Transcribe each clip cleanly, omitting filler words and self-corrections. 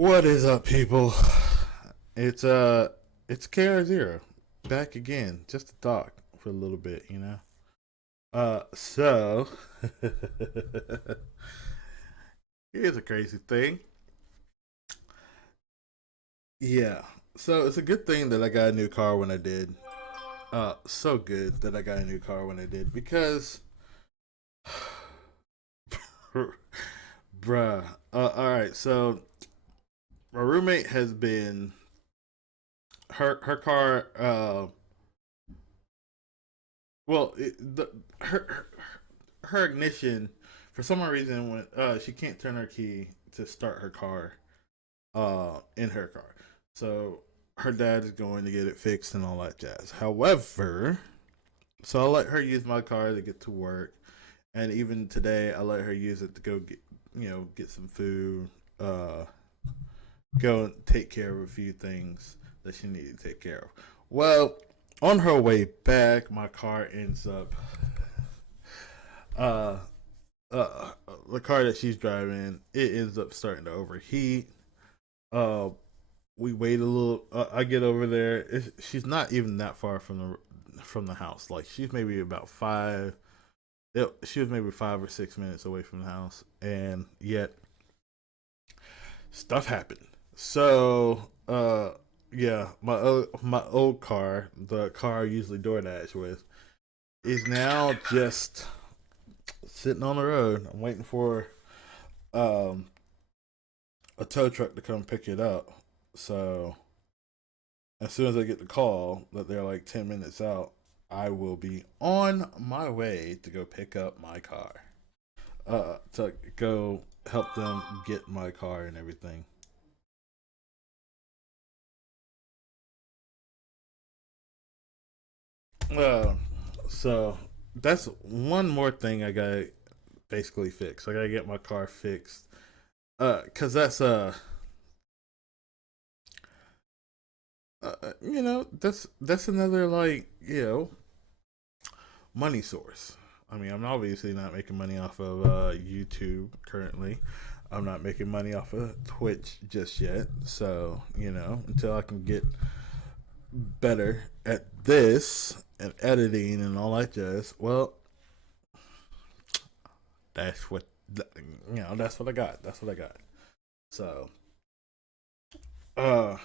What is up, people? It's it's KR0 back again, just to talk for a little bit. So here's a crazy thing. Yeah, so it's a good thing that I got a new car when I did. So good that I got a new car when I did because, bruh. All right, so my roommate has been her car. Well, her ignition, for some reason, when she can't turn her key to start her car in her car, so her dad is going to get it fixed and all that jazz. However, so I let her use my car to get to work, and even today I let her use it to go get some food, uh, go and take care of a few things that she needed to take care of. Well, on her way back, my car ends up uh uh the car that she's driving, it ends up starting to overheat. Uh, we wait a little. I get over there. She's not even that far from the house. Like she's maybe about five. She was maybe 5 or 6 minutes away from the house, and yet stuff happened. So, yeah, my old car, the car I usually DoorDash with, is now just sitting on the road. I'm waiting for um a tow truck to come pick it up. So as soon as I get the call that they're like 10 minutes out, I will be on my way to go pick up my car. To go help them get my car and everything. Uh, so that's one more thing I gotta basically fix. I gotta get my car fixed. Cause that's another like money source. I mean, I'm obviously not making money off of YouTube currently. I'm not making money off of Twitch just yet. So until I can get better at this and editing and all that jazz, well, that's what that's what I got. That's what I got. So, uh,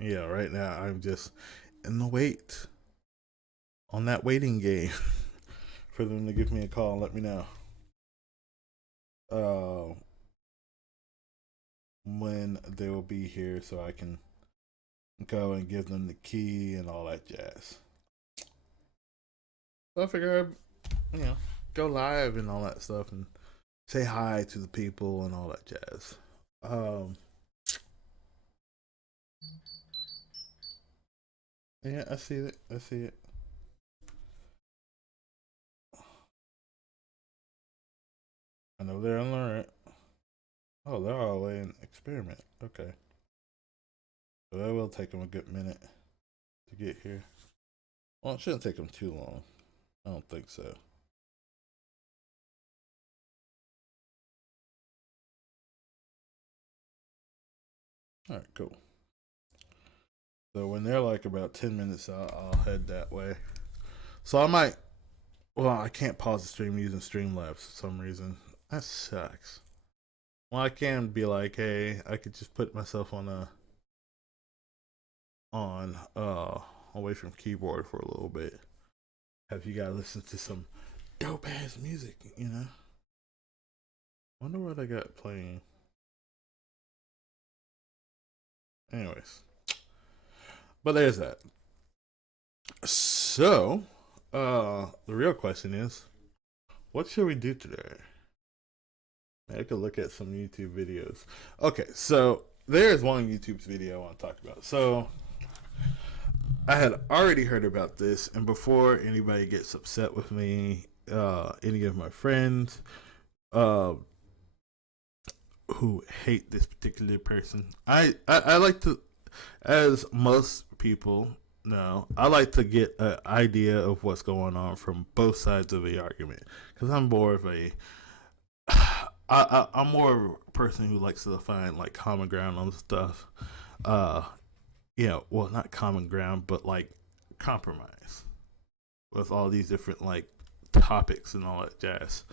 yeah. Right now, I'm just in the wait on that waiting game for them to give me a call and let me know uh, when they will be here, so I can go and give them the key and all that jazz. So I figure, go live and all that stuff and say hi to the people and all that jazz. Um, yeah, I see it. I see it. I know they're unlearned. Oh, they're all the way in experiment. Okay. So that will take them a good minute to get here. Well, it shouldn't take them too long. I don't think so. All right, cool. So when they're like about 10 minutes out, I'll head that way. So I might. Well, I can't pause the stream using Streamlabs for some reason. That sucks. Well, I can be like, hey, I could just put myself on away from keyboard for a little bit. Have you guys listen to some dope ass music? Wonder what I got playing. Anyways, but there's that. So, the real question is, what should we do today? I could look at some YouTube videos. Okay, so there's one YouTube video I want to talk about. So I had already heard about this, and before anybody gets upset with me, any of my friends, uh, who hate this particular person, I like to, as most people know, I like to get an idea of what's going on from both sides of the argument because I'm more of a I'm more of a person who likes to find like common ground on stuff. Uh, well, not common ground, but like compromise with all these different like topics and all that jazz.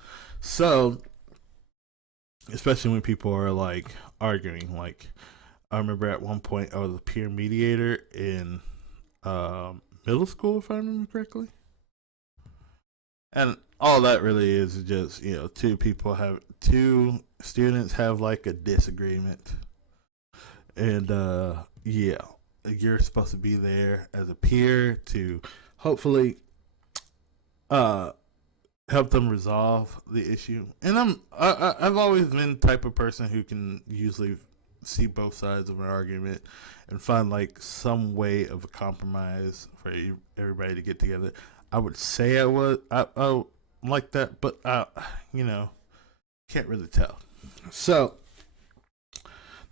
So, especially when people are like arguing, like I remember at one point I was a peer mediator in middle school, if I remember correctly. And all that really is just, two students have like a disagreement. And yeah, you're supposed to be there as a peer to hopefully uh help them resolve the issue. And I've always been the type of person who can usually see both sides of an argument and find like some way of a compromise for everybody to get together. I would say I like that, but you know, can't really tell. So,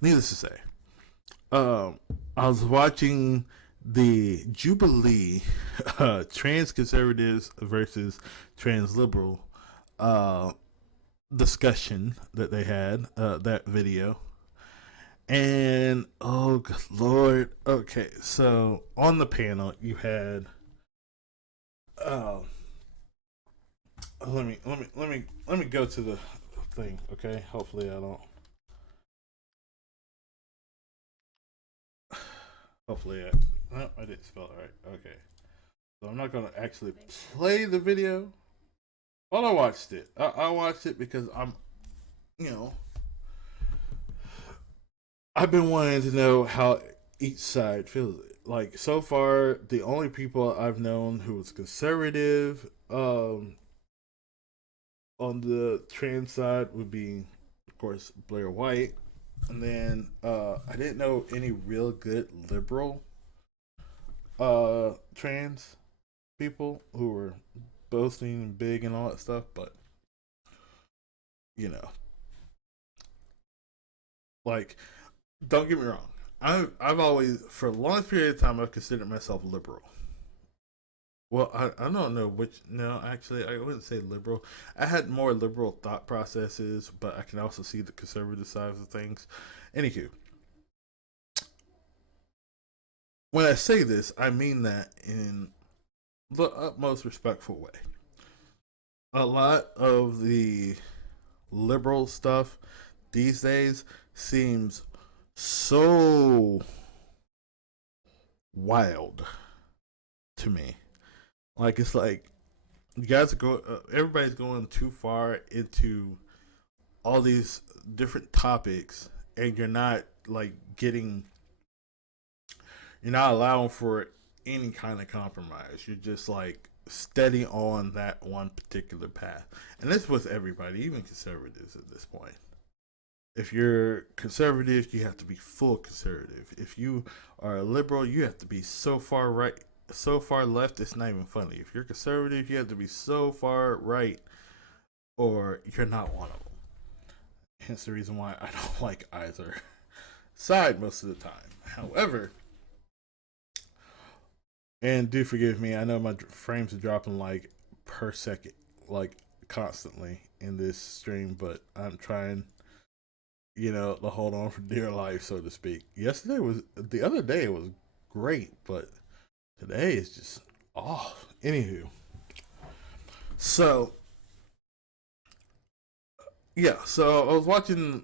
needless to say, I was watching the Jubilee trans conservatives versus trans liberal uh, discussion that they had, that video. And oh good lord, okay, so on the panel you had let me go to the thing, okay? Hopefully I don't. Hopefully I. No, I didn't spell it right. Okay, so I'm not gonna actually play the video. Well, I watched it. I watched it because you know, I've been wanting to know how each side feels. Like so far, the only people I've known who was conservative on the trans side would be, of course, Blair White, and then I didn't know any real good liberal trans people who were boasting and big and all that stuff, but you know, like, don't get me wrong. I've always, for the longest period of time, I've considered myself liberal. Well, I don't know which. No, actually, I wouldn't say liberal. I had more liberal thought processes, but I can also see the conservative side of things. Anywho, when I say this, I mean that in the utmost respectful way. A lot of the liberal stuff these days seems so wild to me. Like it's like you guys go, everybody's going too far into all these different topics, and you're not like you're not allowing for any kind of compromise. You're just like steady on that one particular path, and this with everybody, even conservatives at this point. If you're conservative, you have to be full conservative. If you are a liberal, you have to be so far right, so far left, it's not even funny. If you're conservative, you have to be so far right, or you're not one of them. Hence the reason why I don't like either side most of the time. However, and do forgive me, I know my frames are dropping like per second, like constantly in this stream, but I'm trying, to hold on for dear life, so to speak. The other day was great, but today is just off. Anywho, so yeah, so I was watching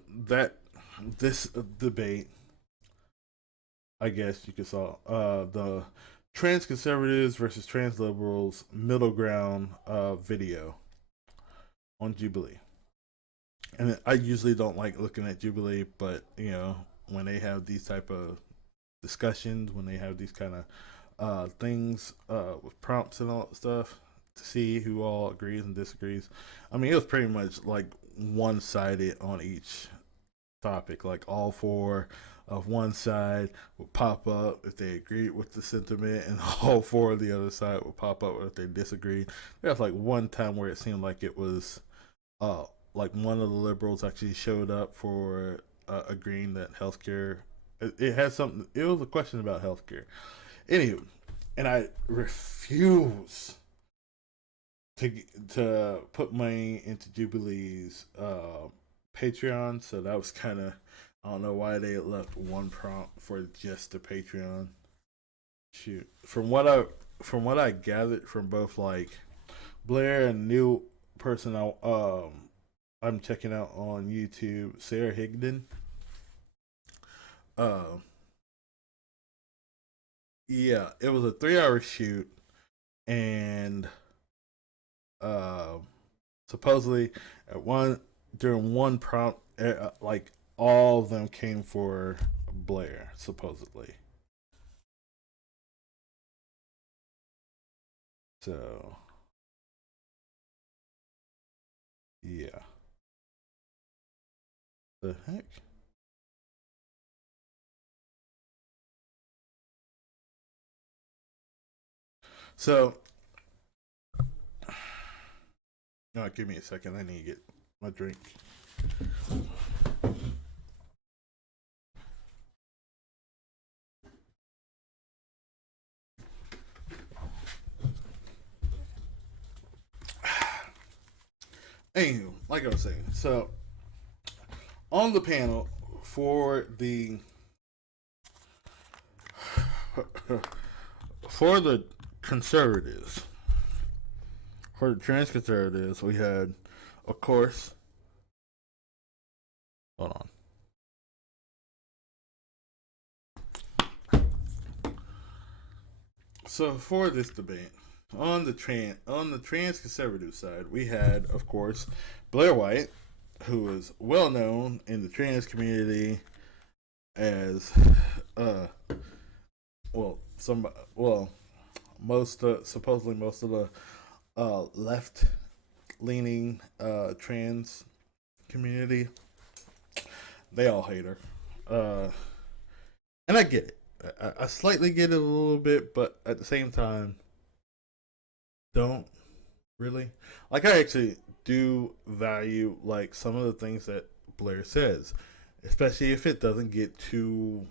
this debate. I guess you could saw the trans conservatives versus trans liberals middle ground video on Jubilee. And I usually don't like looking at Jubilee, but when they have these type of discussions, when they have these kind of things with prompts and all that stuff to see who all agrees and disagrees. I mean, it was pretty much like one sided on each topic. Like all four of one side would pop up if they agreed with the sentiment, and all four of the other side would pop up if they disagreed. There was like one time where it seemed like it was like one of the liberals actually showed up for agreeing that healthcare, it had something. It was a question about healthcare. Anywho, and I refuse to put money into Jubilee's Patreon, so that was kind of, I don't know why they left one prompt for just the Patreon. Shoot, from what I gathered from both like Blair and new person I'm checking out on YouTube, Sarah Higdon. Uh, yeah, it was a 3 hour shoot, and uh, supposedly at one during one prompt, like all of them came for Blair, supposedly. So yeah, the heck. So, no, give me a second. I need to get my drink. Anywho, like I was saying, so on the panel for the for the conservatives, for the trans conservatives, we had, of course, hold on. So for this debate on the trans conservative side, we had, of course, Blair White, who is well known in the trans community as uh well some well most supposedly most of the left leaning trans community, they all hate her. Uh, and I get it. I slightly get it a little bit, but at the same time, don't really. Like, I actually do value like some of the things that Blair says, especially if it doesn't get too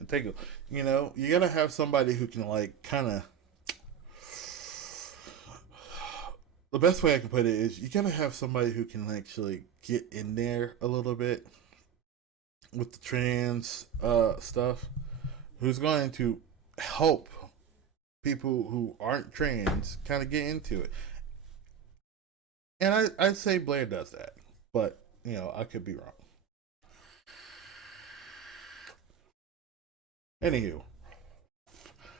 integral. You gotta have somebody who can like kind of. The best way I can put it is you gotta have somebody who can actually get in there a little bit with the trans stuff, who's going to help people who aren't trans kind of get into it. And I'd say Blair does that, but I could be wrong. Anywho,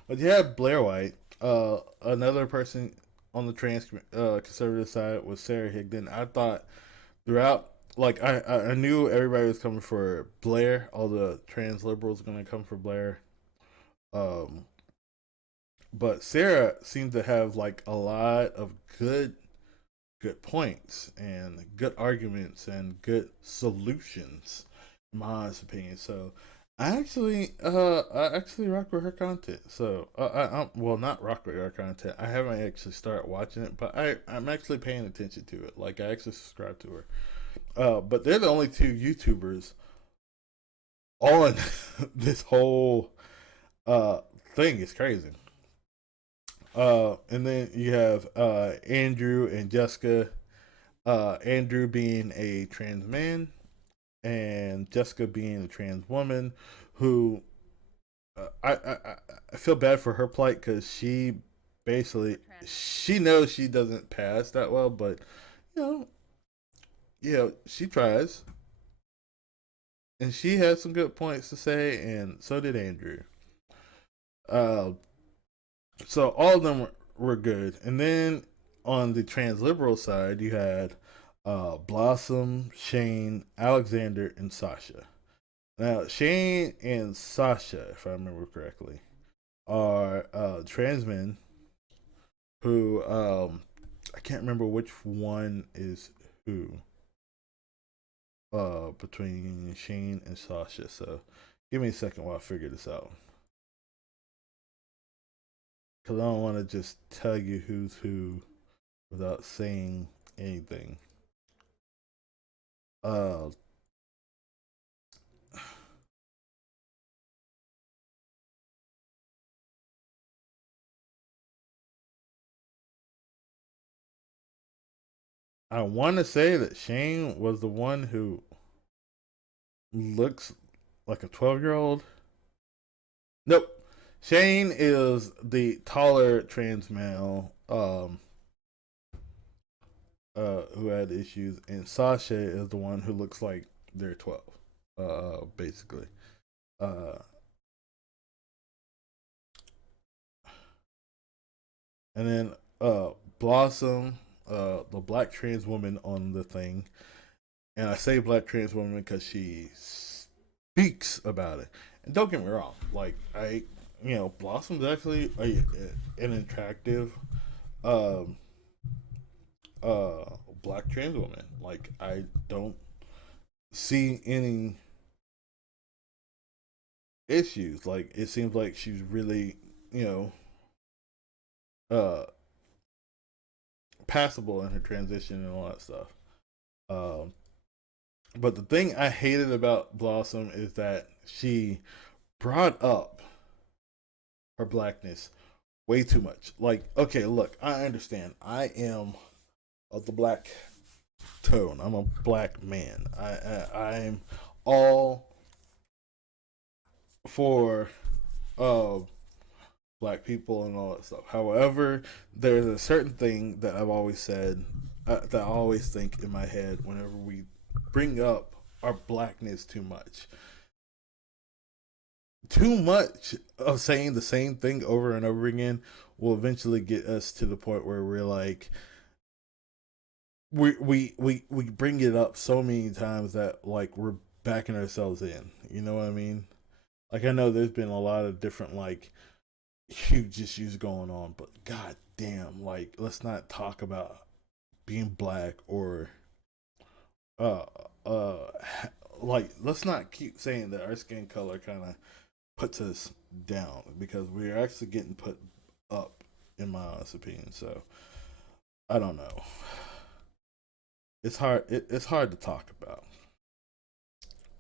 but you have Blair White. Another person on the trans conservative side was Sarah Higdon. I thought throughout, like I knew everybody was coming for Blair. All the trans liberals were going to come for Blair. Um, but Sarah seemed to have like a lot of good points and good arguments and good solutions, in my honest opinion. So I actually rock with her content. So well, not rock with her content. I haven't actually started watching it, but I'm actually paying attention to it. Like, I actually subscribe to her. But they're the only two YouTubers on this whole uh thing. Is crazy. And then you have Andrew and Jessica. Andrew being a trans man and Jessica being a trans woman, who I feel bad for her plight because she basically she knows she doesn't pass that well, but you know, she tries, and she had some good points to say, and so did Andrew. Uh, so all of them were good, and then on the trans liberal side, you had Blossom, Shane, Alexander, and Sasha. Now, Shane and Sasha, if I remember correctly, are trans men who I can't remember which one is who between Shane and Sasha. So give me a second while I figure this out. Because I don't want to just tell you who's who without saying anything. Uh, I want to say that Shane was the one who looks like a 12-year-old. Nope. Shane is the taller trans male who had issues, and Sasha is the one who looks like they're 12, basically. Uh, and then Blossom, the black trans woman on the thing, and I say black trans woman because she speaks about it. And don't get me wrong, like Blossom's actually an attractive um, black trans woman. Like I don't see any issues. Like it seems like she's really, uh passable in her transition and all that stuff. Um but the thing I hated about Blossom is that she brought up her blackness way too much. Like, okay, look, I understand. I am of the black tone. I'm a black man. I'm all for uh black people and all that stuff. However, there's a certain thing that I've always said that I always think in my head whenever we bring up our blackness too much. Too much of saying the same thing over and over again will eventually get us to the point where we're like we bring it up so many times that like we're backing ourselves in. You know what I mean? Like I know there's been a lot of different like huge issues going on, but god damn, like let's not talk about being black or uh uh like let's not keep saying that our skin color kind of puts us down because we're actually getting put up in my honest opinion. So I don't know. It's hard to talk about.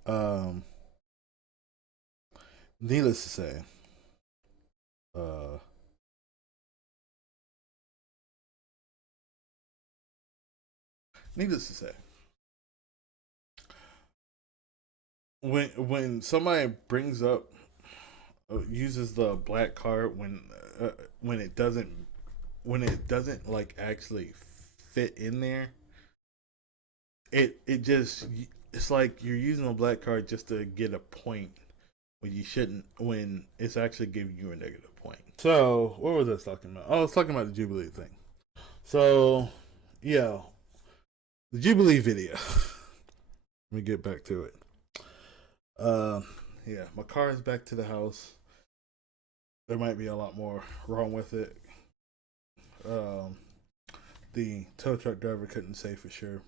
Um Needless to say, uh needless to say, when somebody brings up uses the black card uh, when it doesn't like actually fit in there, it just it's like you're using a black card just to get a point when you shouldn't, when it's actually giving you a negative point. So what was I talking about? Oh, I was talking about the Jubilee thing. So yeah, the Jubilee video. Let me get back to it. Uh, yeah, my car is back to the house. There might be a lot more wrong with it. Um, the tow truck driver couldn't say for sure.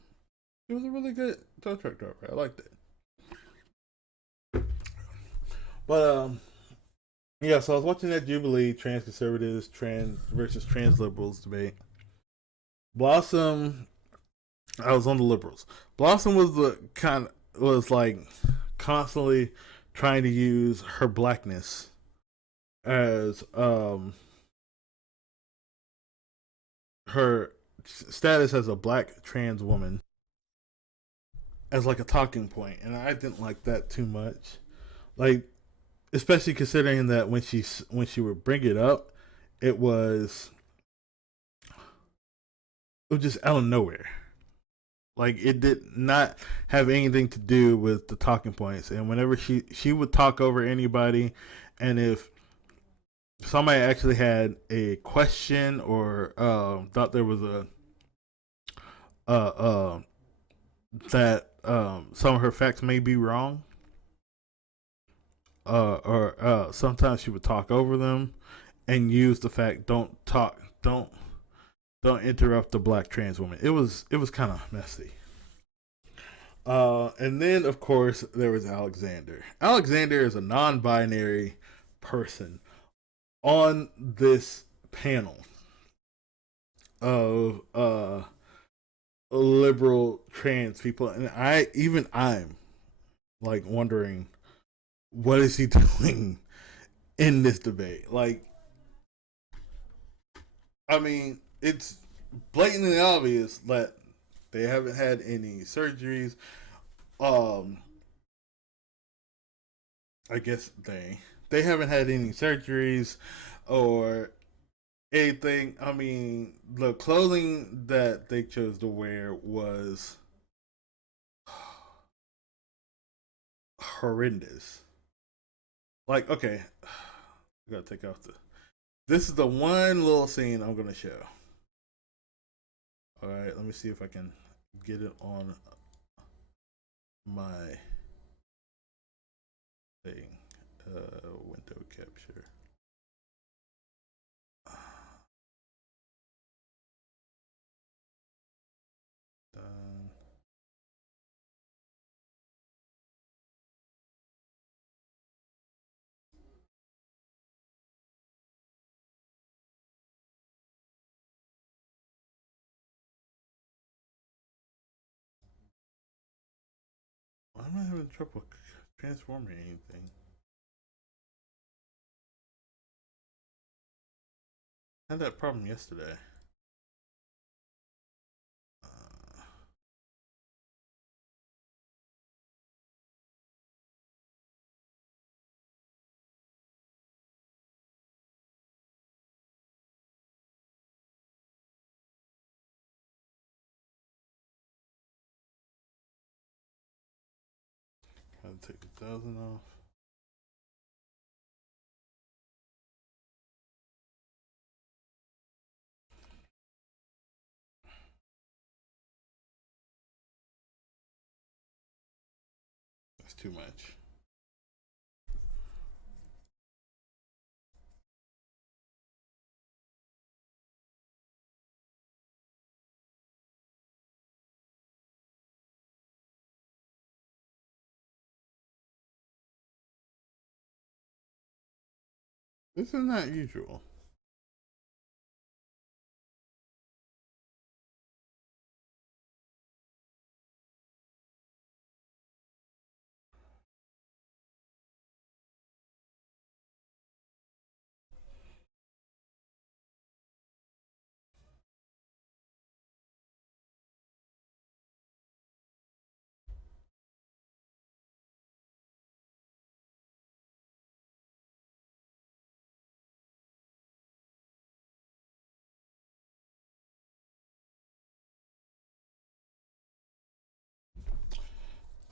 He was a really good tow truck driver. I liked it. But yeah. So I was watching that Jubilee trans conservatives, trans versus trans liberals debate. Blossom, I was on the liberals. Blossom was the kind was like constantly trying to use her blackness as her status as a black trans woman as like a talking point, and I didn't like that too much. Like, especially considering that when she would bring it up, it was it was just out of nowhere. Like it did not have anything to do with the talking points. And whenever she would talk over anybody, and if somebody actually had a question or thought there was a uh, uh, that some of her facts may be wrong, or sometimes she would talk over them and use the fact don't interrupt the black trans woman. It was kind of messy. And then of course there was Alexander. Alexander is a non-binary person on this panel of liberal trans people, and I'm like wondering what is he doing in this debate. Like, I mean, it's blatantly obvious that They haven't had any surgeries. Um, I guess they haven't had any surgeries or anything. I mean, the clothing that they chose to wear was horrendous. Like, okay, I gotta take off the. This is the one little scene I'm gonna show. All right, let me see if I can get it on my thing. Window capture. Done. Why am I having trouble transforming anything? I had that problem yesterday. Uh, take 1,000 off. That's too much. This is not usual.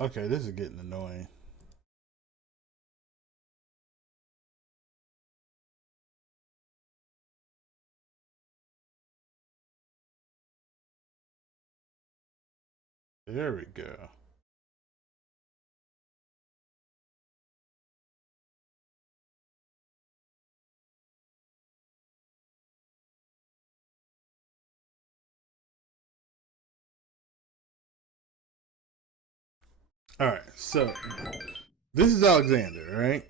Okay, this is getting annoying. There we go. All right, so this is Alexander, right?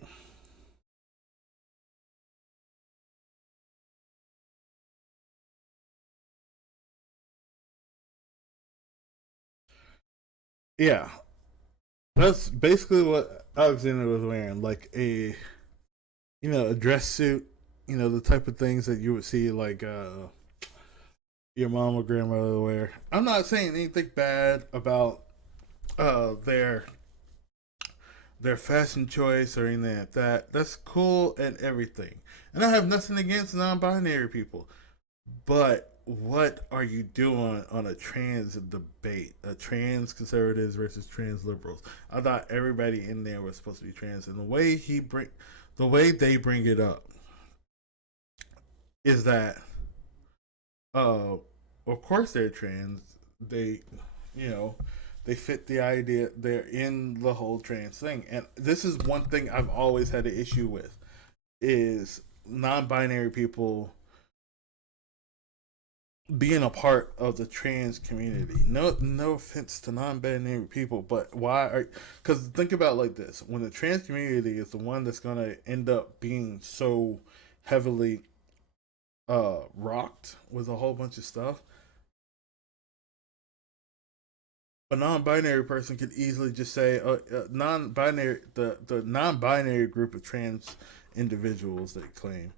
Yeah, that's basically what Alexander was wearing, like a dress suit. The type of things that you would see like your mom or grandmother wear. I'm not saying anything bad about their fashion choice or anything like that. That's cool and everything. And I have nothing against non-binary people. But what are you doing on a trans debate? A trans conservatives versus trans liberals. I thought everybody in there was supposed to be trans, and the way they bring it up is that, uh, of course they're trans. They, you know, they fit the idea. They're in the whole trans thing, and this is one thing I've always had an issue with is non-binary people being a part of the trans community. No offense to non-binary people, but why are? Because think about it like this: when the trans community is the one that's gonna end up being so heavily rocked with a whole bunch of stuff, a non-binary person could easily just say non-binary the non-binary group of trans individuals they claim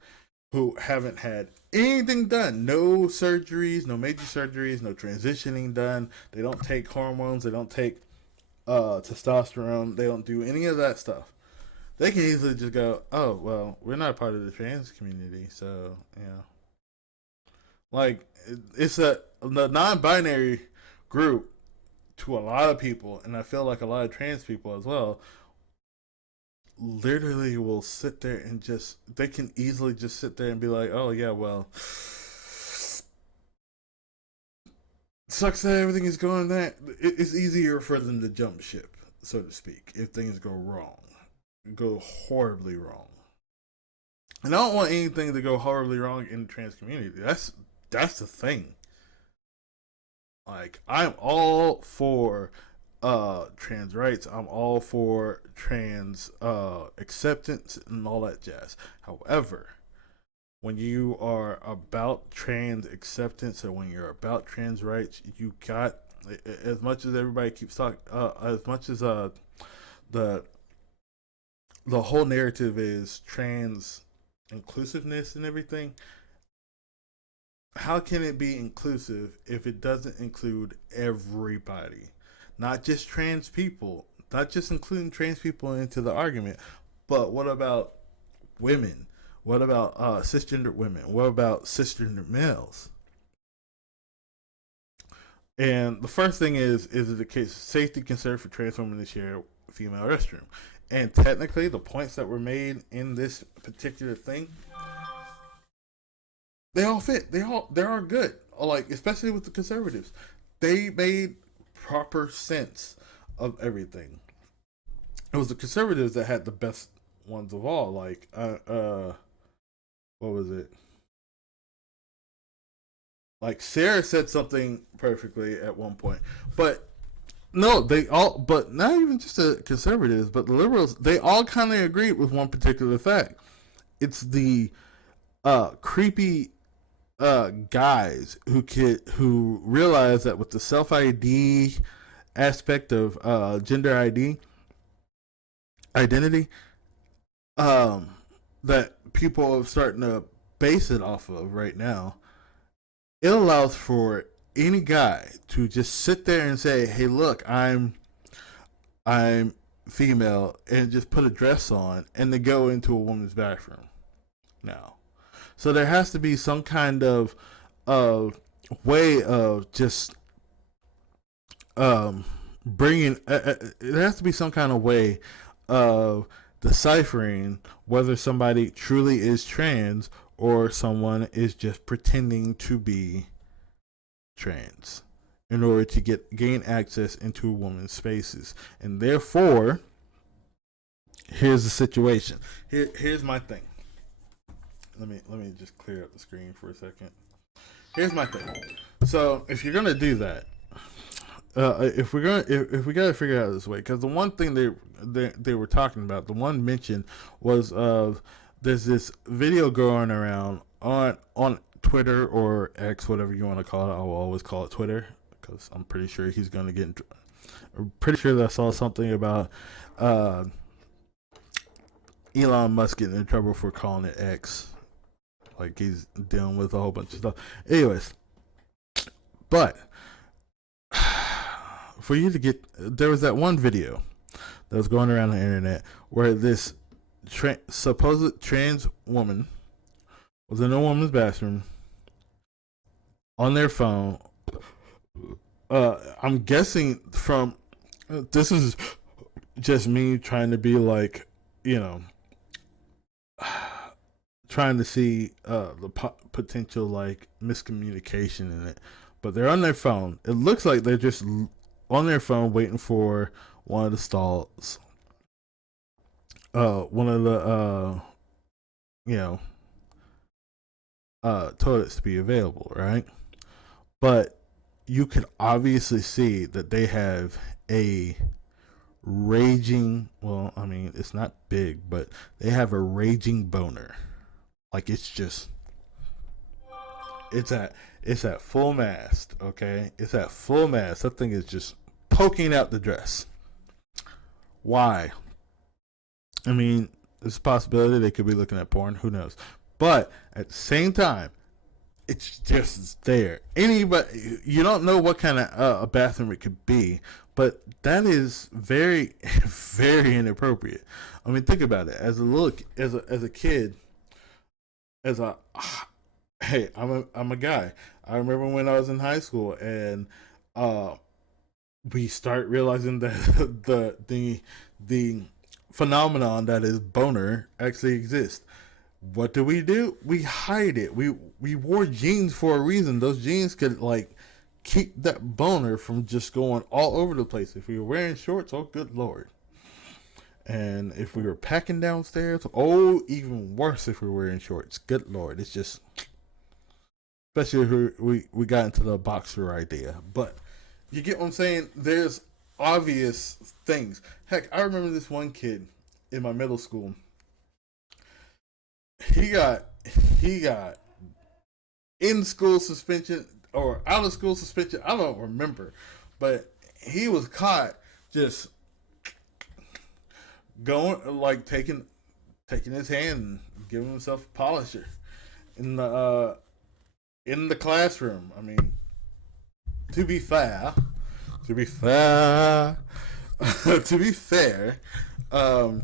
who haven't had anything done. No surgeries, no major surgeries, no transitioning done. They don't take hormones. They don't take testosterone. They don't do any of that stuff. They can easily just go, oh, well, we're not part of the trans community. So, yeah. Like, it's the non binary group to a lot of people, and I feel like a lot of trans people as well, literally will sit there and just they can easily just sit there and be like, oh yeah, well, sucks that everything is going that it's easier for them to jump ship, so to speak, if things go wrong, go horribly wrong. And I don't want anything to go horribly wrong in the trans community. That's the thing. Like, I'm all for trans rights. I'm all for trans acceptance and all that jazz. However, when you are about trans acceptance and when you're about trans rights, you got, as much as everybody keeps talking, as much as the the whole narrative is trans inclusiveness and everything. How can it be inclusive if it doesn't include everybody? Not just trans people, not just including trans people into the argument, but what about women? What about cisgender women? What about cisgender males? And the first thing is it the case safety concern for trans women to share a female restroom? And technically, the points that were made in this particular thing, they all fit. They are good. Like, especially with the conservatives, they made proper sense of everything. It was the conservatives that had the best ones of all. Like, what was it? Like, Sarah said something perfectly at one point, but no, they all, but not even just the conservatives, but the liberals, they all kind of agreed with one particular fact. It's the creepy guys who realize that with the self ID aspect of gender identity, um, that people are starting to base it off of right now. It allows for any guy to just sit there and say, "Hey, look, I'm female," and just put a dress on and then go into a woman's bathroom now. So there has to be some kind of way of just bringing. There has to be some kind of way of deciphering whether somebody truly is trans or someone is just pretending to be trans in order to gain access into a woman's spaces. And therefore, here's the situation. Here's my thing. Let me just clear up the screen for a second. Here's my thing. So if you're gonna do that, if we gotta figure it out this way, because the one thing they were talking about, the one mention was of there's this video going around on Twitter or X, whatever you want to call it. I will always call it Twitter because I'm pretty sure he's gonna get. I'm pretty sure that I saw something about Elon Musk getting in trouble for calling it X. Like, he's dealing with a whole bunch of stuff. Anyways, but for you to get, there was that one video that was going around the internet where this supposed trans woman was in a woman's bathroom on their phone. I'm guessing from, this is just me trying to be like, trying to see the potential like miscommunication in it, but they're on their phone. It looks like they're just on their phone waiting for one of the stalls, one of the toilets to be available, right? But you can obviously see that they have a raging, well, I mean, it's not big, but they have a raging boner. Like, it's at full mast, okay? It's at full mast. That thing is just poking out the dress. Why? I mean, there's a possibility they could be looking at porn. Who knows? But at the same time, it's just there. Anybody, you don't know what kind of a bathroom it could be, but that is very, very inappropriate. I mean, think about it. As a kid, as a hey, I'm a guy. I remember when I was in high school, and uh, we start realizing that the phenomenon that is boner actually exists. What do? We hide it. We wore jeans for a reason. Those jeans could like keep that boner from just going all over the place. If we were wearing shorts, oh good lord. And if we were packing downstairs, oh even worse if we were wearing shorts. Good lord. It's just especially if we got into the boxer idea. But you get what I'm saying? There's obvious things. Heck, I remember this one kid in my middle school. He got he got in school suspension or out of school suspension. I don't remember, but he was caught just going like taking his hand and giving himself a polisher in the classroom. I mean, to be fair, to be fair, to be fair, um,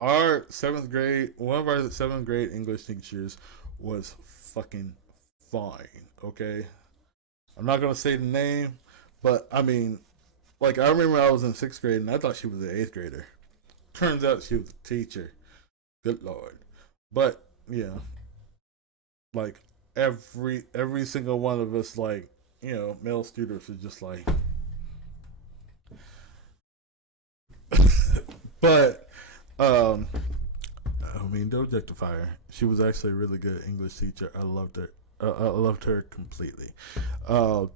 our seventh grade, one of our seventh grade English teachers was fucking fine. Okay, I'm not gonna say the name, but I mean, like I remember I was in sixth grade and I thought she was an eighth grader. Turns out she was a teacher. Good lord. But yeah, like every single one of us, like male students, are just like. But um, I mean, don't objectify her. She was actually a really good English teacher. I loved her. I loved her completely. Uh,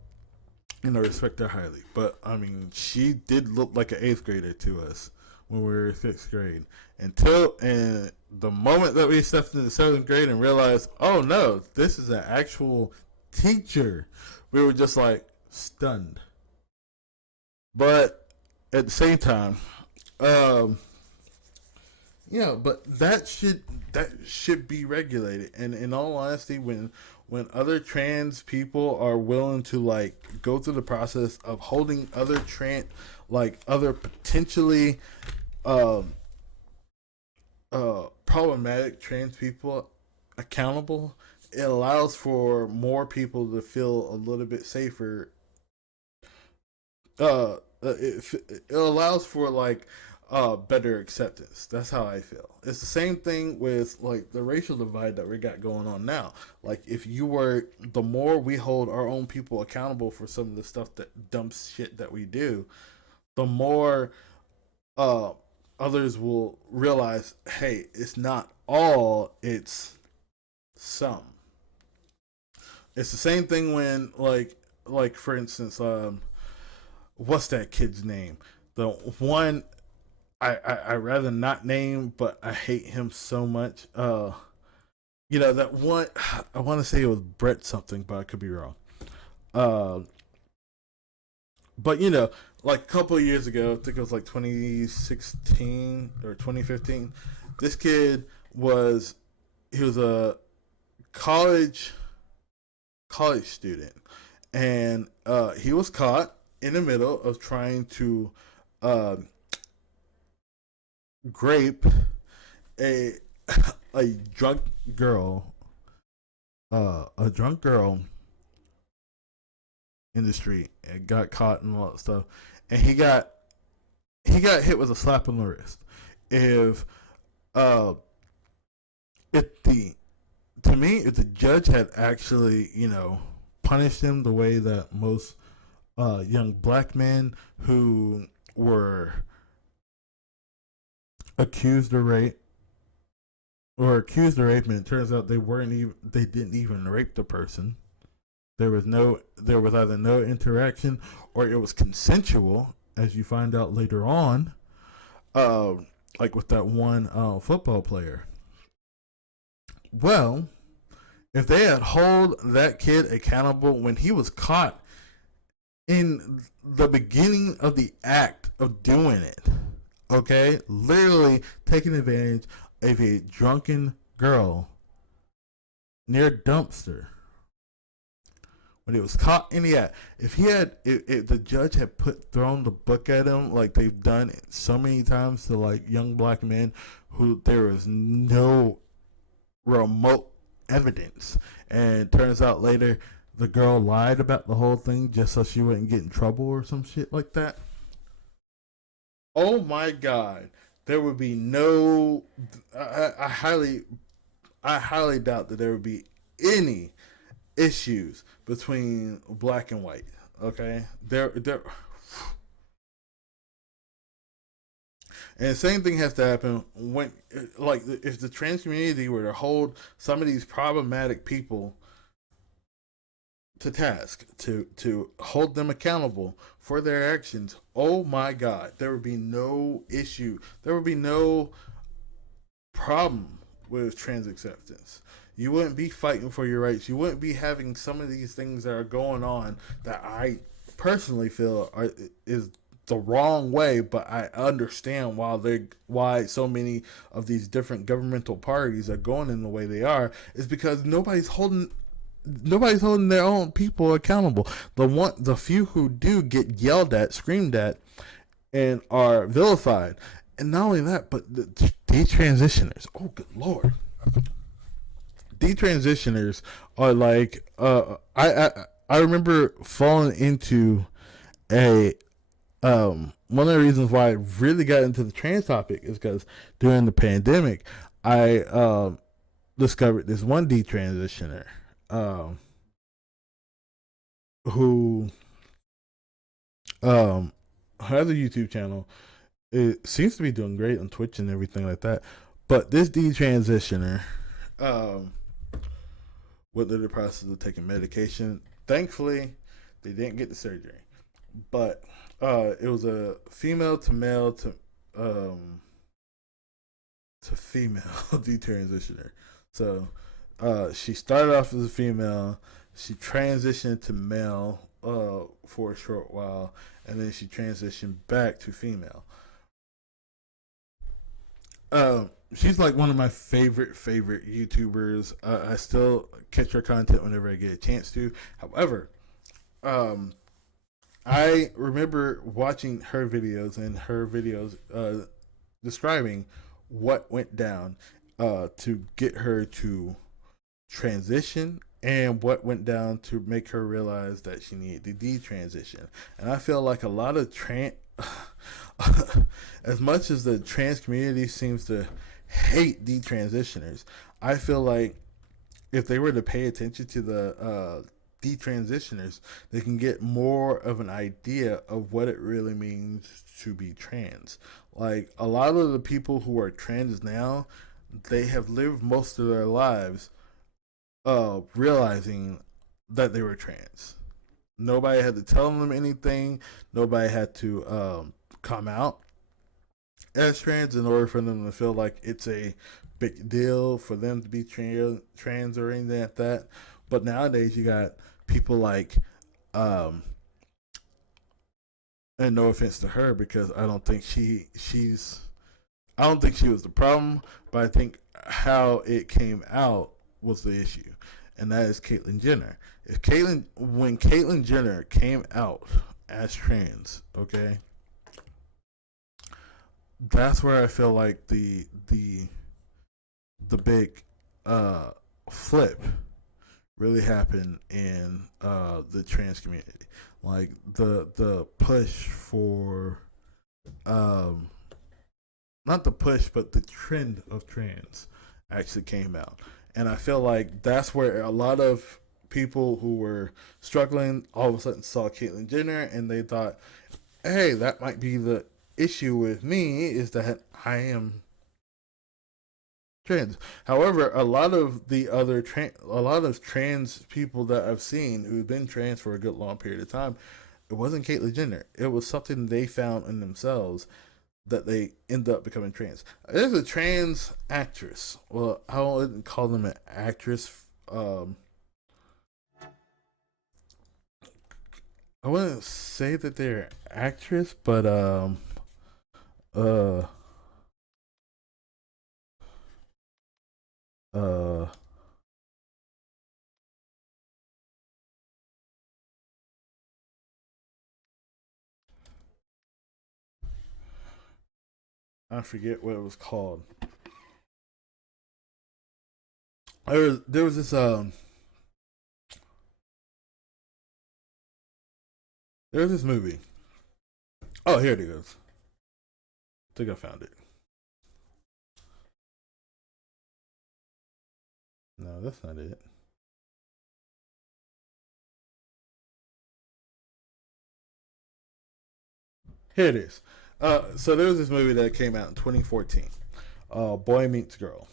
and I respect her highly. But I mean, she did look like an eighth grader to us when we were in sixth grade. And the moment that we stepped into seventh grade and realized, oh no, this is an actual teacher, we were just like stunned. But at the same time, um, but that should be regulated. And in all honesty, when other trans people are willing to like go through the process of holding other potentially um problematic trans people accountable, it allows for more people to feel a little bit safer. It allows for like better acceptance. That's how I feel. It's the same thing with like the racial divide that we got going on now. Like if you were the more we hold our own people accountable for some of the stuff that dumb shit that we do, the more uh others will realize, hey, it's not all, it's some. It's the same thing when like for instance, what's that kid's name? The one I rather not name, but I hate him so much. That one. I want to say it was Brett something, but I could be wrong. Uh, but like a couple of years ago, I think it was like 2016 or 2015. This kid was he was a college college student, and he was caught in the middle of trying to uh, grape a a drunk girl, a drunk girl in the street, and got caught and all that stuff. And he got hit with a slap on the wrist. If uh if the to me if the judge had actually punished him the way that most young black men who were accused of rape and it turns out they didn't even rape the person. There was either no interaction or it was consensual, as you find out later on. Uh, like with that one football player. Well, if they had hold that kid accountable when he was caught in the beginning of the act of doing it, okay, literally taking advantage of a drunken girl near a dumpster when he was caught in the act. If the judge had thrown the book at him like they've done so many times to like young black men who there is no remote evidence, and it turns out later the girl lied about the whole thing just so she wouldn't get in trouble or some shit like that. Oh my god, there would be no. I highly doubt that there would be any issues between black and white. Okay, there, and the same thing has to happen when, like, if the trans community were to hold some of these problematic people to task, to hold them accountable for their actions. Oh my God, there would be no issue. There would be no problem with trans acceptance. You wouldn't be fighting for your rights. You wouldn't be having some of these things that are going on that I personally feel is the wrong way, but I understand why so many of these different governmental parties are going in the way they are is because nobody's holding their own people accountable. The few who do get yelled at, screamed at, and are vilified. And not only that, but the detransitioners. Oh, good lord! Detransitioners are like I remember falling into a one of the reasons why I really got into the trans topic is because during the pandemic, I discovered this one detransitioner um, who has a YouTube channel. It seems to be doing great on Twitch and everything like that. But this detransitioner um, went through the process of taking medication. Thankfully, they didn't get the surgery. But it was a female to male to female detransitioner. So she started off as a female. She transitioned to male for a short while, and then she transitioned back to female. She's like one of my favorite YouTubers. I still catch her content whenever I get a chance to. However, um, I remember watching her videos and her videos describing what went down to get her to transition and what went down to make her realize that she needed to detransition. And I feel like a lot of as much as the trans community seems to hate detransitioners, I feel like if they were to pay attention to the detransitioners, they can get more of an idea of what it really means to be trans. Like a lot of the people who are trans now, they have lived most of their lives realizing that they were trans. Nobody had to tell them anything. Nobody had to come out as trans in order for them to feel like it's a big deal for them to be trans or anything like that. But nowadays, you got people like, um, and no offense to her because I don't think she was the problem, but I think how it came out was the issue, and that is Caitlyn Jenner. When Caitlyn Jenner came out as trans, okay, that's where I feel like the big uh, flip really happened in the trans community. Like the push for um, not the push, but the trend of trans actually came out. And I feel like that's where a lot of people who were struggling all of a sudden saw Caitlyn Jenner and they thought, hey, that might be the issue with me is that I am trans. However, a lot of trans people that I've seen who've been trans for a good long period of time, it wasn't Caitlyn Jenner. It was something they found in themselves that they end up becoming trans. There's a trans actress. Well, I wouldn't call them an actress. I wouldn't say that they're an actress, but uh, Uh, I forget what it was called. There was this movie. Oh, here it is. I think I found it. No, that's not it. Here it is. So there was this movie that came out in 2014. Boy Meets Girl.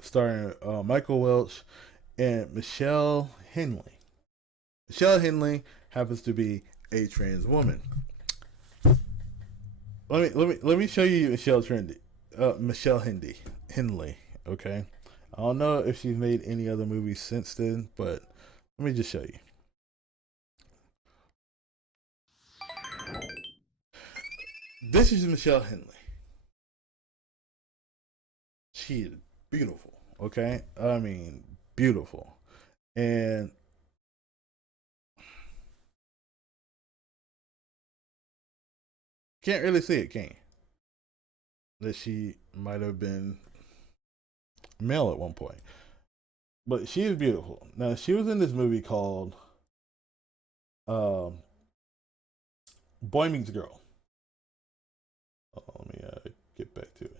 Starring Michael Welch and Michelle Henley. Michelle Henley happens to be a trans woman. Let me show you Michelle Henley. Okay, I don't know if she's made any other movies since then, but let me just show you. This is Michelle Henley. She is beautiful. Okay, I mean beautiful, and can't really see it, can you? That she might have been male at one point, but she is beautiful. Now she was in this movie called um, Boy Meets Girl. Let me get back to it.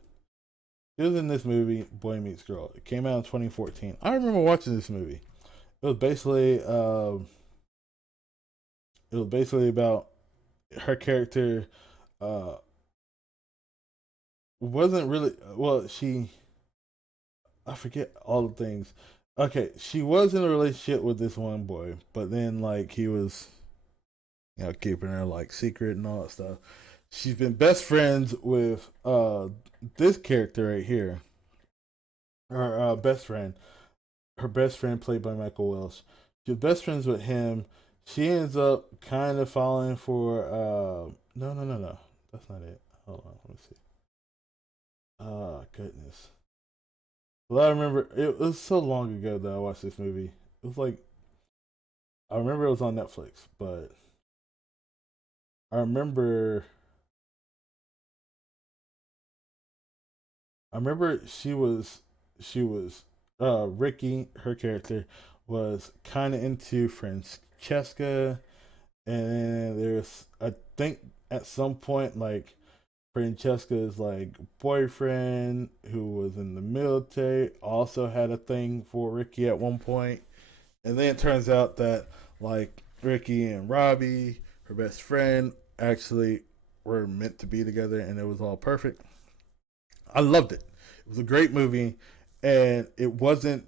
She was in this movie, Boy Meets Girl. It came out in 2014. I remember watching this movie. It was basically about her character. Uh, wasn't really well. I forget all the things. Okay, she was in a relationship with this one boy, but then like he was, keeping her like secret and all that stuff. She's been best friends with this character right here. Her best friend played by Michael Welsh. She's best friends with him. She ends up kind of falling for no. That's not it. Hold on, let me see. Oh goodness. Well, I remember it was so long ago that I watched this movie. It was like I remember it was on Netflix, but I remember she was Ricky, her character, was kinda into Francesca, and there's I think at some point like Francesca's like boyfriend who was in the military also had a thing for Ricky at one point. And then it turns out that like Ricky and Robbie, her best friend, actually were meant to be together and it was all perfect. I loved it. It was a great movie and it wasn't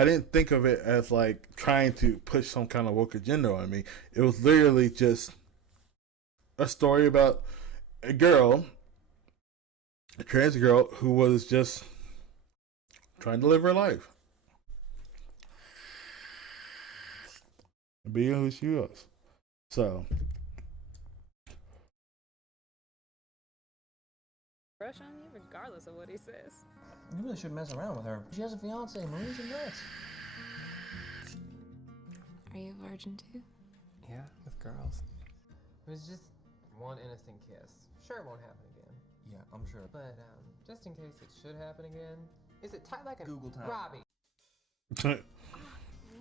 I didn't think of it as like trying to push some kind of woke agenda on me. It was literally just a story about a girl, a trans girl who was just trying to live her life and being who she was. So Crush on you regardless of what he says. You really shouldn't mess around with her. She has a fiance, Marie's a nuts. Are you a virgin too? Yeah, with girls. It was just one innocent kiss. Sure, it won't happen again. Yeah, I'm sure. But just in case it should happen again, is it tight like a Google time. Robbie?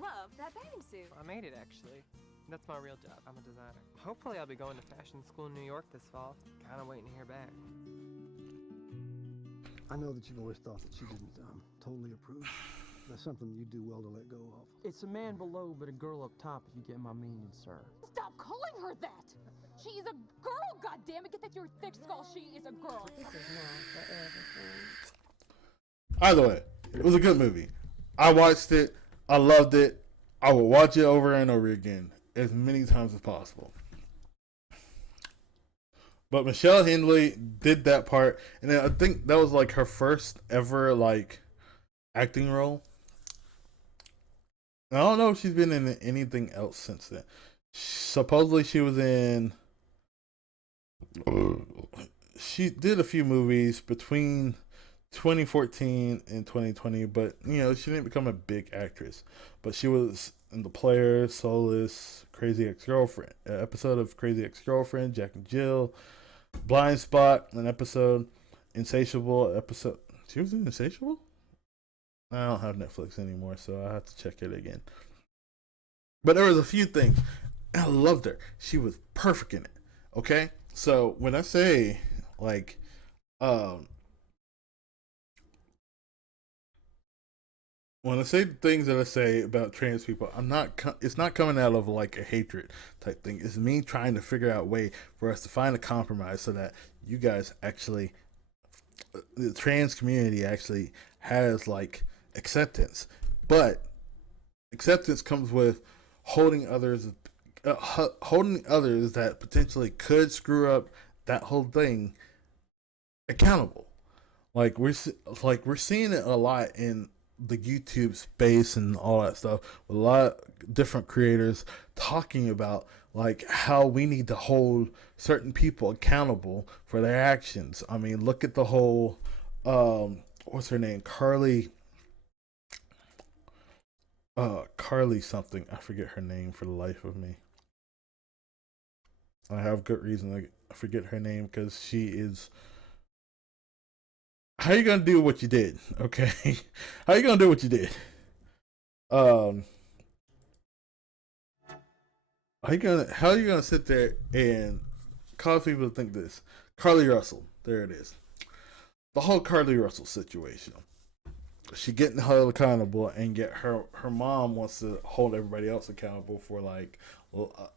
Love that bathing suit. I made it actually. That's my real job. I'm a designer. Hopefully I'll be going to fashion school in New York this fall. Kinda waiting to hear back. I know that you've always thought that she didn't totally approve. That's something you do well to let go of. It's a man below, but a girl up top, if you get my meaning, sir. Stop calling her that! She is a girl, goddammit! Get that to your thick skull, she is a girl! This is not forever, friend. either way, it was a good movie. I watched it. I loved it. I will watch it over and over again as many times as possible. But Michelle Henley did that part, and I think that was like her first ever like acting role. I don't know if she's been in anything else since then. Supposedly she was in She did a few movies between 2014 and 2020, but she didn't become a big actress. But she was in The Player, Solace, Crazy Ex-Girlfriend, episode of Crazy Ex-Girlfriend, Jack and Jill, Blind Spot, an episode, Insatiable episode. She was in Insatiable? I don't have Netflix anymore, so I have to check it again. But there was a few things. And I loved her. She was perfect in it. Okay? So when I say like when I say the things that I say about trans people, it's not coming out of like a hatred type thing. It's me trying to figure out a way for us to find a compromise so that you guys actually, the trans community actually has like acceptance. But acceptance comes with holding others that potentially could screw up that whole thing accountable. Like we're seeing it a lot in the YouTube space and all that stuff, with a lot of different creators talking about like how we need to hold certain people accountable for their actions. I mean, look at the whole what's her name? Carly something. I forget her name for the life of me. I have good reason to forget her name because she is. How you gonna do what you did? Okay, how you gonna do what you did? How you gonna sit there and cause people to think this? Carly Russell, there it is. The whole Carly Russell situation. She getting held accountable, and yet her mom wants to hold everybody else accountable for like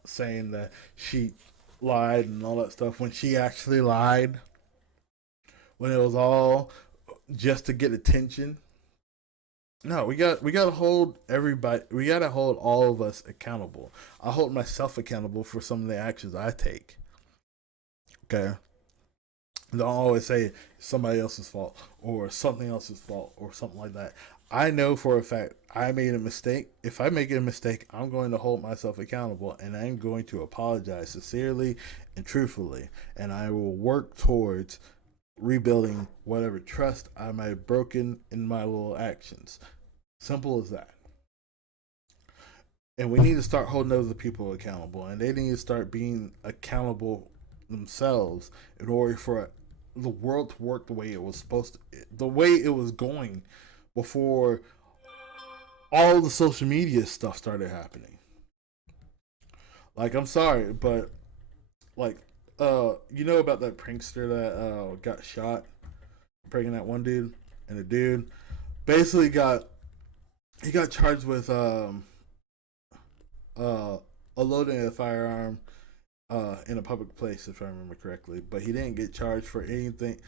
saying that she lied and all that stuff when she actually lied. When it was all just to get attention. No, we got to hold everybody. We got to hold all of us accountable. I hold myself accountable for some of the actions I take. Okay. Don't always say it's somebody else's fault or something else's fault or something like that. I know for a fact I made a mistake. If I make a mistake, I'm going to hold myself accountable, and I'm going to apologize sincerely and truthfully, and I will work towards rebuilding whatever trust I might have broken in my little actions. Simple as that. And we need to start holding other people accountable, and they need to start being accountable themselves in order for the world to work the way it was supposed to, the way it was going before all the social media stuff started happening. Like, I'm sorry, but like, you know about that prankster that got shot, pranking that one dude, and the dude basically got charged with loading a firearm in a public place, if I remember correctly, but he didn't get charged for anything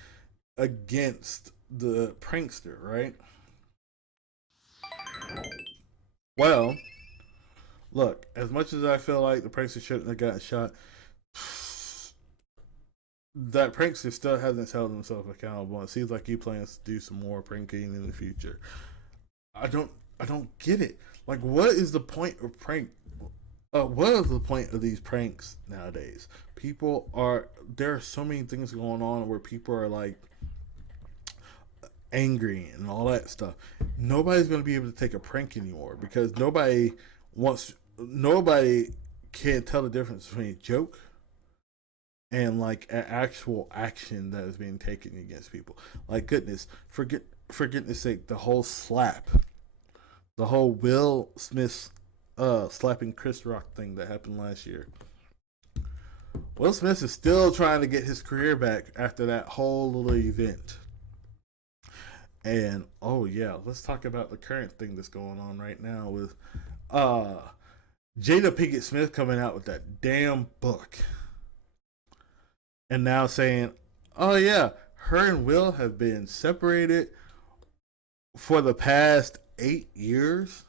against the prankster, right? Well, look, as much as I feel like the prankster shouldn't have gotten shot, that prankster still hasn't held himself accountable. It seems like he plans to do some more pranking in the future. I don't get it. Like, what is the point of prank? What is the point of these pranks nowadays? There are so many things going on where people are like angry and all that stuff. Nobody's going to be able to take a prank anymore because nobody can tell the difference between a joke and like an actual action that is being taken against people. Like, goodness, for goodness sake, the whole Will Smith slapping Chris Rock thing that happened last year. Will Smith is still trying to get his career back after that whole little event. And oh yeah, let's talk about the current thing that's going on right now with Jada Pinkett Smith coming out with that damn book. And now saying, oh yeah, her and Will have been separated for the past 8 years.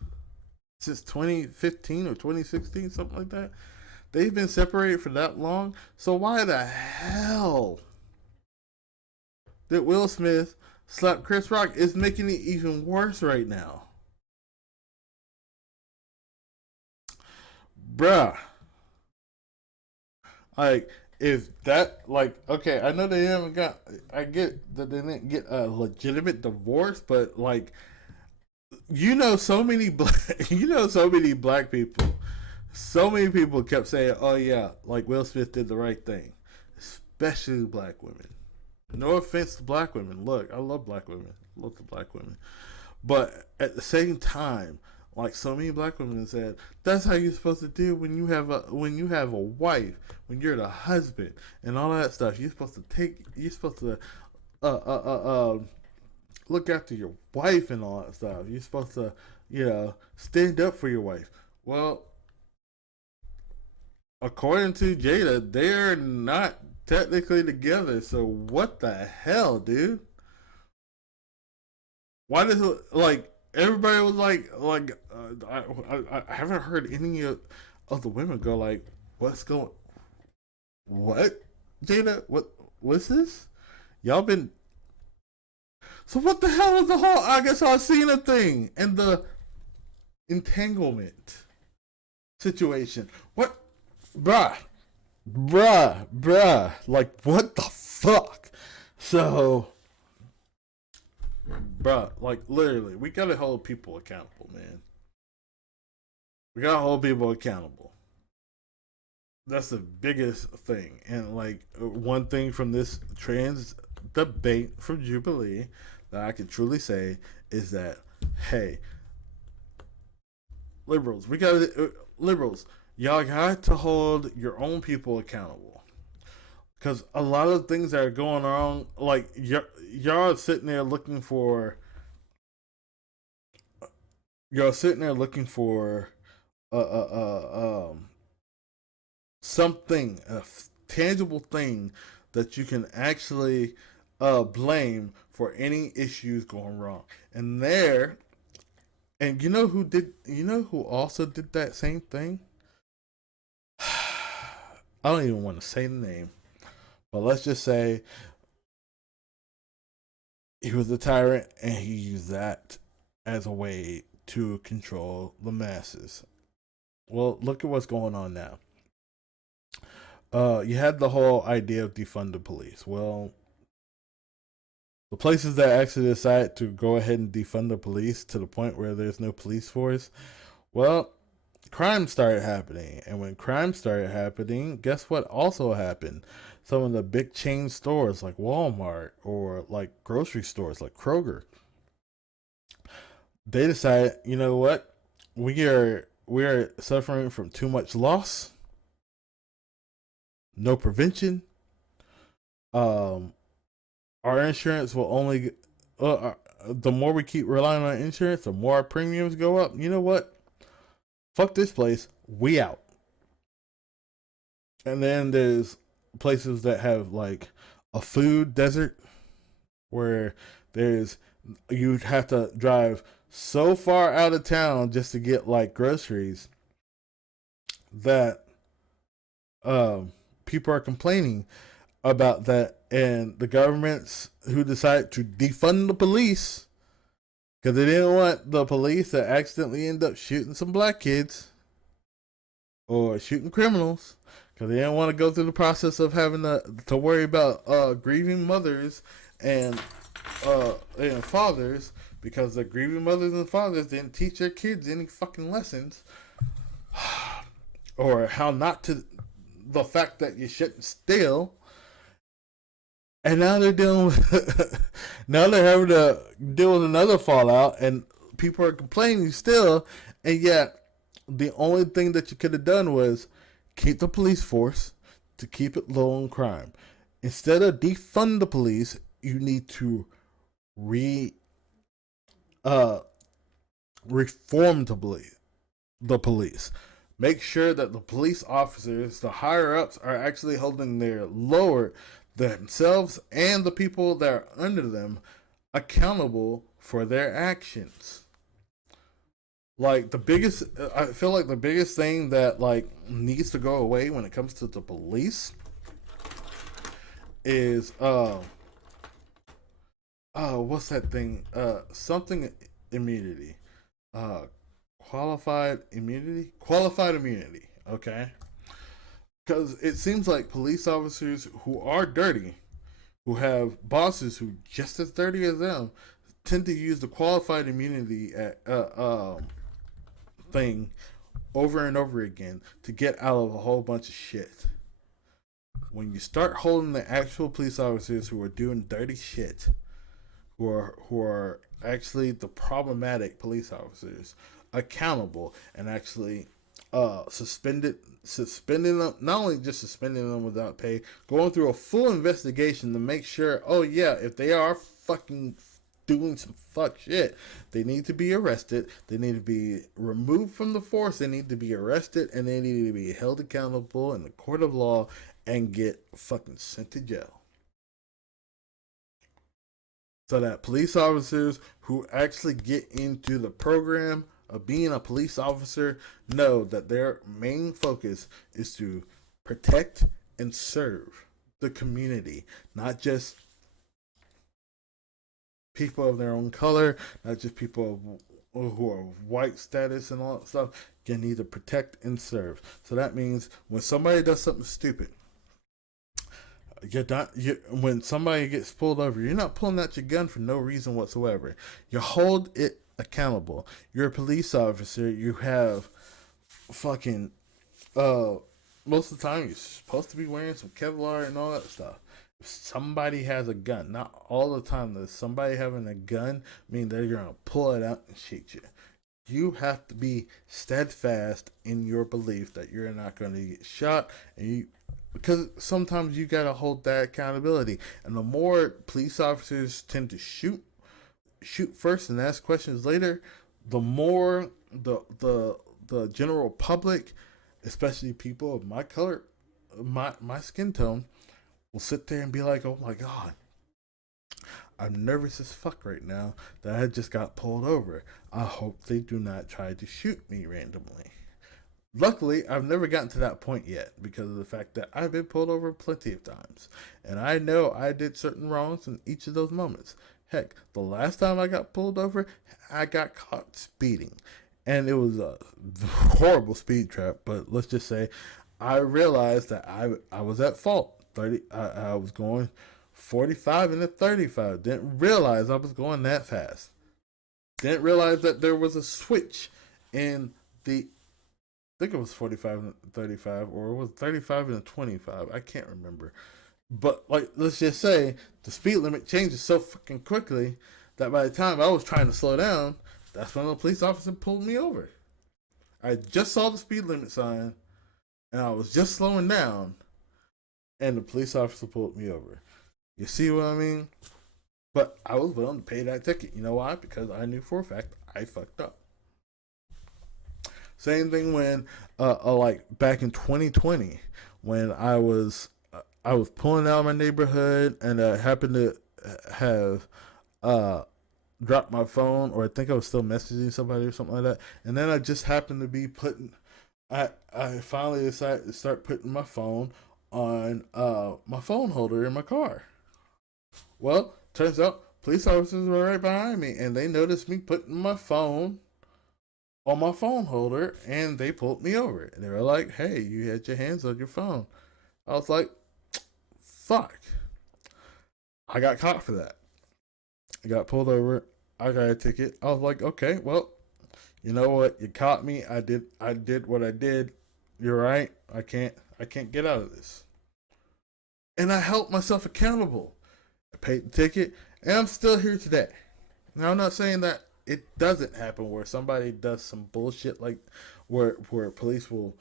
Since 2015 or 2016, something like that. They've been separated for that long. So why the hell did Will Smith slap Chris Rock? It's making it even worse right now. Bruh. Like, if that, like, okay, I know they haven't got, I get that they didn't get a legitimate divorce, but like, so many black, so many black people, so many people kept saying, oh yeah, like Will Smith did the right thing, especially black women. No offense to black women. Look, I love black women. Love the black women. But at the same time, like so many black women said, that's how you're supposed to do when you have a wife, when you're the husband and all that stuff. You're supposed to look after your wife and all that stuff. You're supposed to, stand up for your wife. Well, according to Jada, they're not technically together. So what the hell, dude? Why does it, like, everybody was like I haven't heard any of the women go like, what, Jada, what's this? Y'all been, so what the hell is the whole I guess I've seen a thing and the entanglement situation? What, bruh, like what the fuck? So, bruh, like literally, we gotta hold people accountable, man. We gotta hold people accountable. That's the biggest thing. And like one thing from this trans debate from Jubilee that I can truly say is that, hey, liberals, y'all got to hold your own people accountable. Because a lot of things that are going on, like y'all are sitting there looking for, something, a tangible thing that you can actually blame for any issues going wrong. And you know who also did that same thing? I don't even want to say the name, but let's just say he was a tyrant and he used that as a way to control the masses. Well, look at what's going on now. You had the whole idea of defund the police. Well, the places that actually decide to go ahead and defund the police to the point where there's no police force, well, crime started happening. And when crime started happening, guess what also happened? Some of the big chain stores like Walmart or like grocery stores like Kroger, they decided, you know what? We are suffering from too much loss, no prevention. Our insurance will only the more we keep relying on insurance, the more our premiums go up. You know what? Fuck this place. We out. And then there's places that have like a food desert where you'd have to drive so far out of town just to get like groceries that people are complaining about that, and the governments who decided to defund the police because they didn't want the police to accidentally end up shooting some black kids or shooting criminals, because they didn't want to go through the process of having to worry about grieving mothers and fathers, because the grieving mothers and fathers didn't teach their kids any fucking lessons or how not to, the fact that you shouldn't steal. And now they're dealing with, now they're having to deal with another fallout, and people are complaining still. And yet, the only thing that you could have done was keep the police force to keep it low on crime. Instead of defund the police, you need to reform the police. Make sure that the police officers, the higher ups, are actually holding their lower themselves and the people that are under them accountable for their actions. Like I feel like the biggest thing that like needs to go away when it comes to the police is what's that thing? Something immunity. Qualified immunity. Okay. Because it seems like police officers who are dirty, who have bosses who just as dirty as them, tend to use the qualified immunity thing over and over again to get out of a whole bunch of shit. When you start holding the actual police officers who are doing dirty shit, who are actually the problematic police officers, accountable and actually suspending them, not only just suspending them without pay, going through a full investigation to make sure, oh yeah, if they are fucking doing some fuck shit, they need to be arrested, they need to be removed from the force, they need to be arrested, and they need to be held accountable in the court of law and get fucking sent to jail. So that police officers who actually get into the program of being a police officer know that their main focus is to protect and serve the community, not just people of their own color, not just people who are white status and all that stuff. You need to protect and serve. So that means when somebody does something stupid, when somebody gets pulled over, you're not pulling out your gun for no reason whatsoever. You hold it accountable. You're a police officer. You have fucking most of the time you're supposed to be wearing some Kevlar and all that stuff. If somebody has a gun, not all the time does somebody having a gun mean they're gonna pull it out and shoot you. You have to be steadfast in your belief that you're not going to get shot, and because sometimes you gotta hold that accountability. And the more police officers tend to shoot first and ask questions later, the more the general public, especially people of my color, my skin tone, will sit there and be like, oh my god, I'm nervous as fuck right now that I just got pulled over. I hope they do not try to shoot me randomly. Luckily, I've never gotten to that point yet because of the fact that I've been pulled over plenty of times. And I know I did certain wrongs in each of those moments. Heck, the last time I got pulled over, I got caught speeding. And it was a horrible speed trap, but let's just say I realized that I was at fault. I was going 45 and a 35. Didn't realize I was going that fast. Didn't realize that there was a switch in the, I think it was 45 and 35, or it was 35 and 25. I can't remember. But like, let's just say the speed limit changes so fucking quickly that by the time I was trying to slow down, that's when the police officer pulled me over. I just saw the speed limit sign and I was just slowing down and the police officer pulled me over. You see what I mean? But I was willing to pay that ticket. You know why? Because I knew for a fact I fucked up. Same thing when, like back in 2020, when I was pulling out of my neighborhood and I happened to have dropped my phone, or I think I was still messaging somebody or something like that, and then I just happened to be I finally decided to start putting my phone on my phone holder in my car. Well, turns out police officers were right behind me, and they noticed me putting my phone on my phone holder, and they pulled me over. And they were like, hey, you had your hands on your phone. I was like, fuck. I got caught for that. I got pulled over. I got a ticket. I was like, okay, well, you know what? You caught me. I did what I did. You're right. I can't get out of this. And I held myself accountable. I paid the ticket, and I'm still here today. Now, I'm not saying that it doesn't happen where somebody does some bullshit like where police will,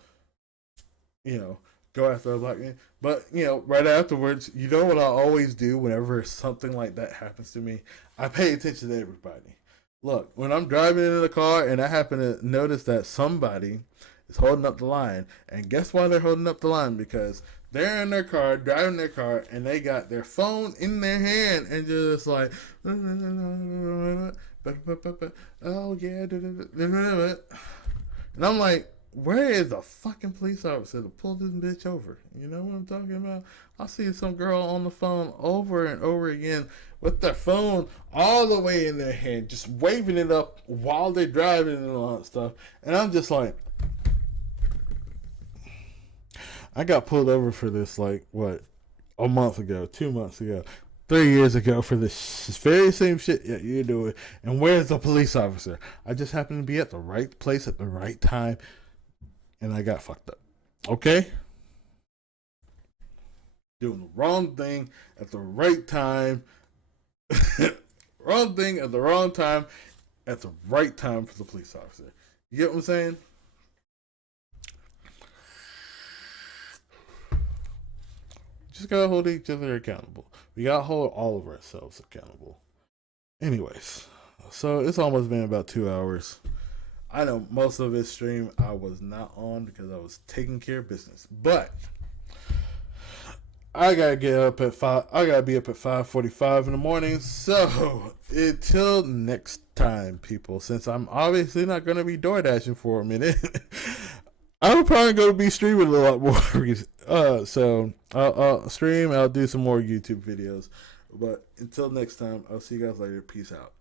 go after a black man. But, right afterwards, you know what I always do whenever something like that happens to me? I pay attention to everybody. Look, when I'm driving in the car and I happen to notice that somebody is holding up the line, and guess why they're holding up the line? Because they're in their car, driving their car, and they got their phone in their hand and just like, oh yeah, and I'm like, where is the fucking police officer to pull this bitch over? You know what I'm talking about? I see some girl on the phone over and over again with their phone all the way in their hand, just waving it up while they're driving and all that stuff. And I'm just like, I got pulled over for this like what, a month ago, 2 months ago, 3 years ago for this very same shit you're doing. And where's the police officer? I just happened to be at the right place at the right time, and I got fucked up. Okay? Doing the wrong thing at the right time. Wrong thing at the wrong time at the right time for the police officer. You get what I'm saying? Just gotta hold each other accountable. We gotta hold all of ourselves accountable. Anyways, so it's almost been about 2 hours. I know most of this stream I was not on because I was taking care of business, but I gotta get up at 5. I gotta be up at 5:45 in the morning. So until next time, people. Since I'm obviously not gonna be door dashing for a minute, I'm probably gonna be streaming a lot more. So I'll stream. I'll do some more YouTube videos. But until next time, I'll see you guys later. Peace out.